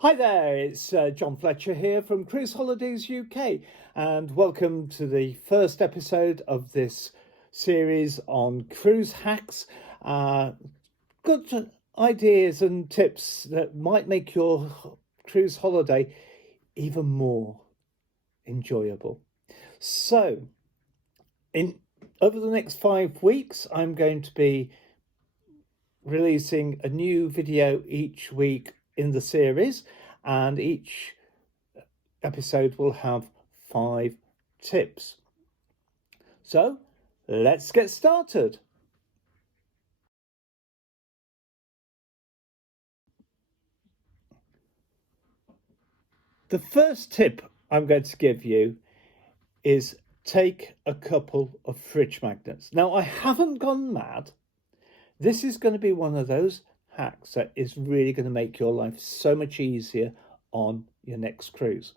Hi there, it's John Fletcher here from Cruise Holidays UK, and welcome to the first episode of this series on cruise hacks. Good ideas and tips that might make your cruise holiday even more enjoyable. So, in over the next 5 weeks, I'm going to be releasing a new video each week in the series, and each episode will have 5 tips. So let's get started. The first tip I'm going to give you is take a couple of fridge magnets. Now, I haven't gone mad. This is going to be one of those hacks that is really going to make your life so much easier on your next cruise.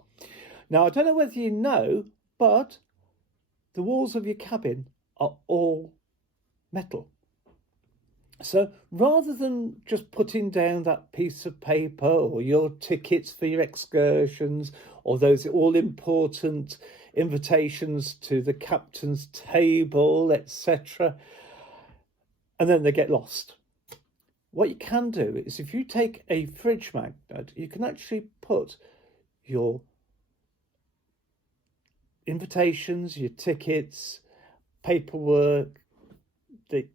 Now, I don't know whether you know, but the walls of your cabin are all metal. So rather than just putting down that piece of paper or your tickets for your excursions or those all important invitations to the captain's table, etc., and then they get lost, what you can do is if you take a fridge magnet, you can actually put your invitations, your tickets, paperwork, the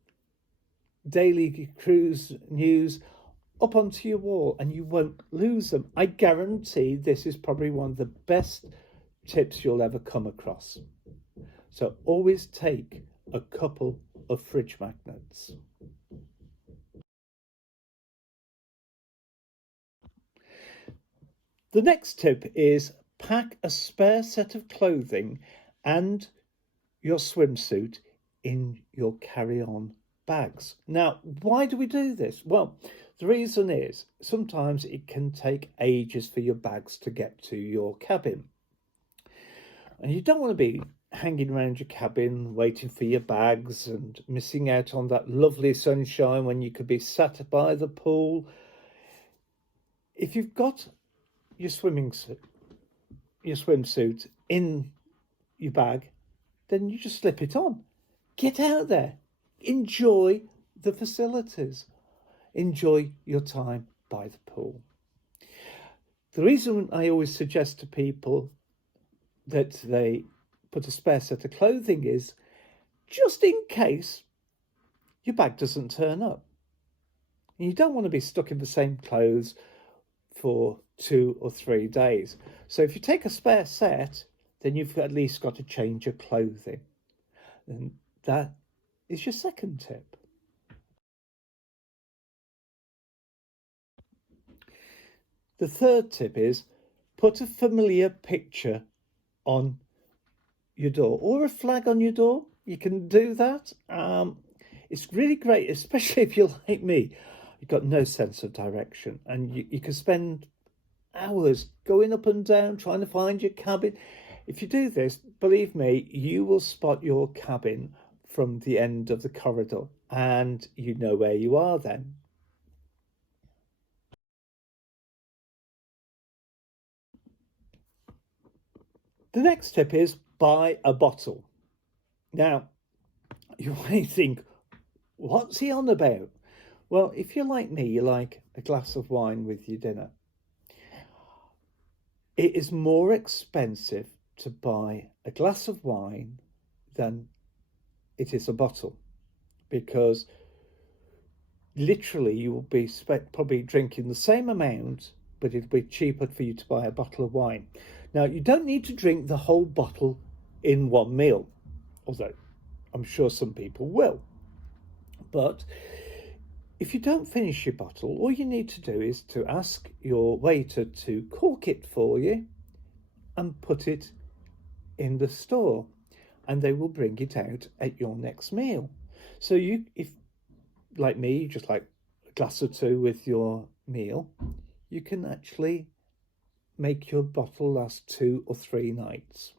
daily cruise news up onto your wall and you won't lose them. I guarantee this is probably one of the best tips you'll ever come across. So always take a couple of fridge magnets. The next tip is pack a spare set of clothing and your swimsuit in your carry-on bags. Now, why do we do this? Well, the reason is sometimes it can take ages for your bags to get to your cabin. And you don't want to be hanging around your cabin waiting for your bags and missing out on that lovely sunshine when you could be sat by the pool. If you've got your swimsuit in your bag, then you just slip it on. Get out there. Enjoy the facilities. Enjoy your time by the pool. The reason I always suggest to people that they put a spare set of clothing is just in case your bag doesn't turn up. And you don't want to be stuck in the same clothes for 2 or 3 days. So if you take a spare set, then you've at least got to change your clothing. And that is your second tip. The third tip is put a familiar picture on your door or a flag on your door. You can do that. It's really great, especially if you're like me. You've got no sense of direction and you can spend hours going up and down trying to find your cabin. If you do this, believe me, you will spot your cabin from the end of the corridor and you know where you are then. The next tip is buy a bottle. Now, you might think, what's he on about? Well, if you're like me, you like a glass of wine with your dinner. It is more expensive to buy a glass of wine than it is a bottle because literally you will be probably drinking the same amount, but it'll be cheaper for you to buy a bottle of wine. Now, you don't need to drink the whole bottle in one meal, although I'm sure some people will. But if you don't finish your bottle, all you need to do is to ask your waiter to cork it for you and put it in the store, and they will bring it out at your next meal. So you, if like me, you just like a glass or two with your meal, you can actually make your bottle last 2 or 3 nights.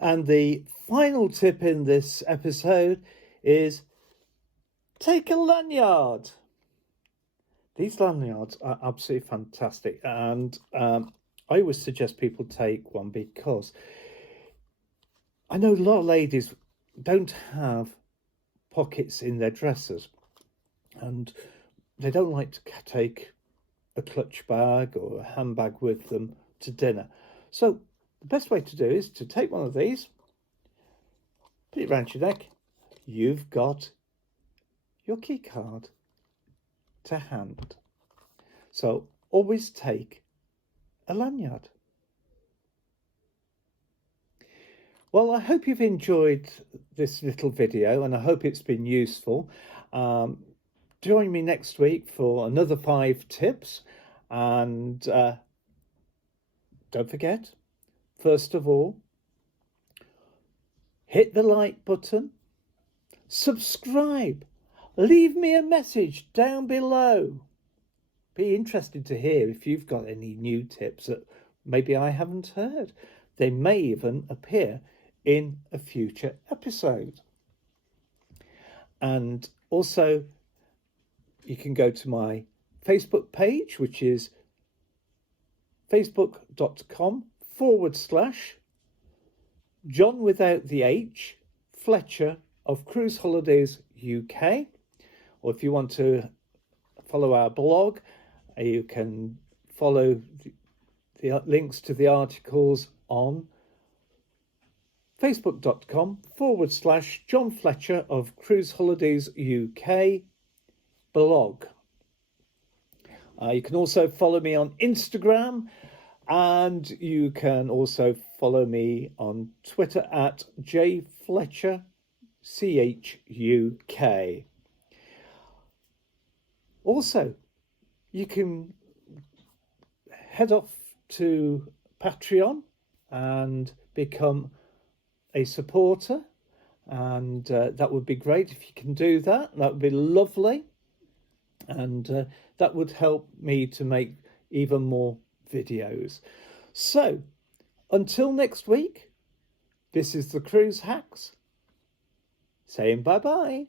And the final tip in this episode is take a lanyard. These lanyards are absolutely fantastic, and I always suggest people take one because I know a lot of ladies don't have pockets in their dresses, and they don't like to take a clutch bag or a handbag with them to dinner. So the best way to do is to take one of these, put it around your neck. You've got your key card to hand. So always take a lanyard. Well, I hope you've enjoyed this little video, and I hope it's been useful. Join me next week for another 5 tips, and don't forget, first of all, hit the like button, subscribe, leave me a message down below. Be interested to hear if you've got any new tips that maybe I haven't heard. They may even appear in a future episode. And also, you can go to my Facebook page, which is facebook.com/John without the H Fletcher of Cruise Holidays UK. Or if you want to follow our blog, you can follow the links to the articles on facebook.com/John Fletcher of Cruise Holidays UK blog. You can also follow me on Instagram, and you can also follow me on Twitter at JFletcherCHUK. Also, you can head off to Patreon and become a supporter, and that would be great if you can do that. That would be lovely, and that would help me to make even more videos. So until next week, this is the Cruise Hacks saying bye bye.